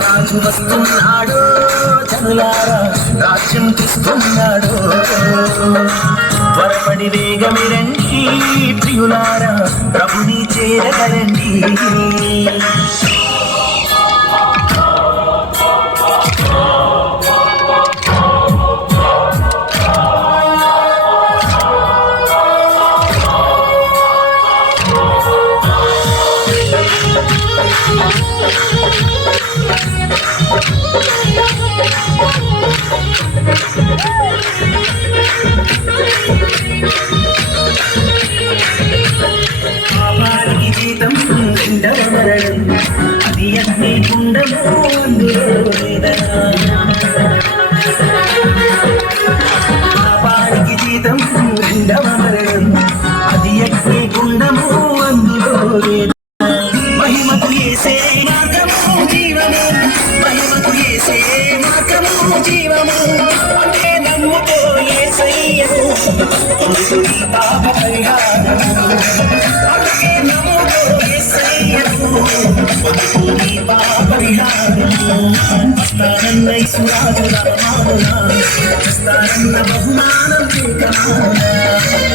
రాజు వస్తున్నాడు జనులారా రాజ్యం తీస్తున్నాడు త్వరపడి వేగమి రండి ప్రియులారా ప్రభుని చేరగలండి ഗീതം കുണ്ടവരണം അതിയത്തെ കുണ്ടമോ జీవము అంటే నమ్ముకో ఏసయ్యను పొందుకుని పాప పరిహారము. అంటే పాప పరిహారము వస్తానన్న వస్తానన్న బహుమానం తీకమానునా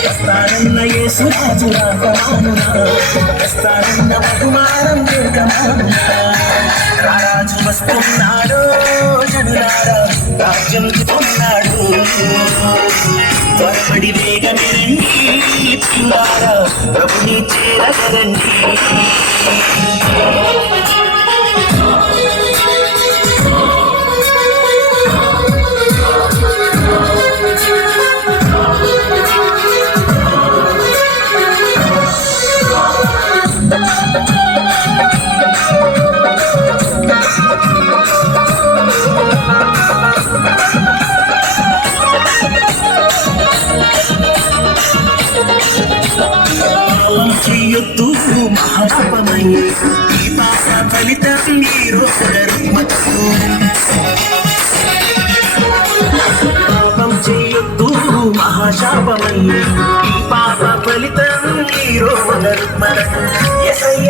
వస్తానన్న వస్తానన్న బహుమానం రారాజు వస్తున్నాడు రాజ్యం ఉన్నాడు త్వరపడి వేగమే రండి పిల్లారా ప్రభుని చేరగరండి ఈ పాప ఫలితం మీరు పునరుద్ధరించు. పాపం చేయొద్దు మహాశాపమయ్యే ఈ పాప ఫలితం మీరు పునరుద్ధరించు. ఎసయ్య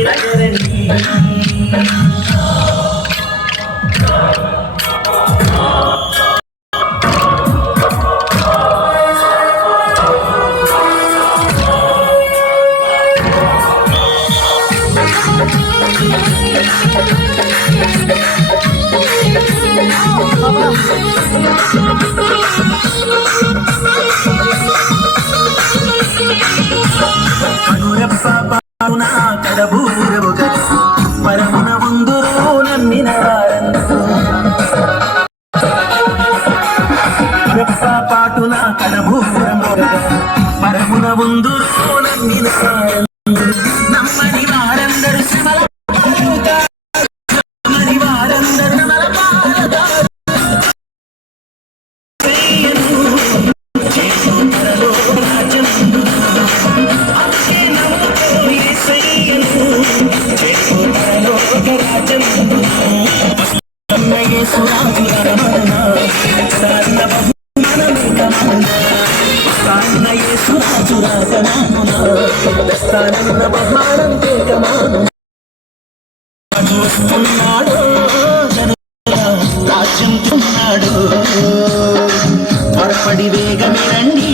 ప్రభుని చేరగరండి కనురెప్ప పాడున పాటున కడబూరముగ పరమున ముందురు నమ్మిన నమ్మని వారందరూ శ్రమల రాజ్యం అందుకే నమ్ముకో వస్తున్నాడు రాజ్యం తిన్నాడు. త్వరపడి వేగమే రండి.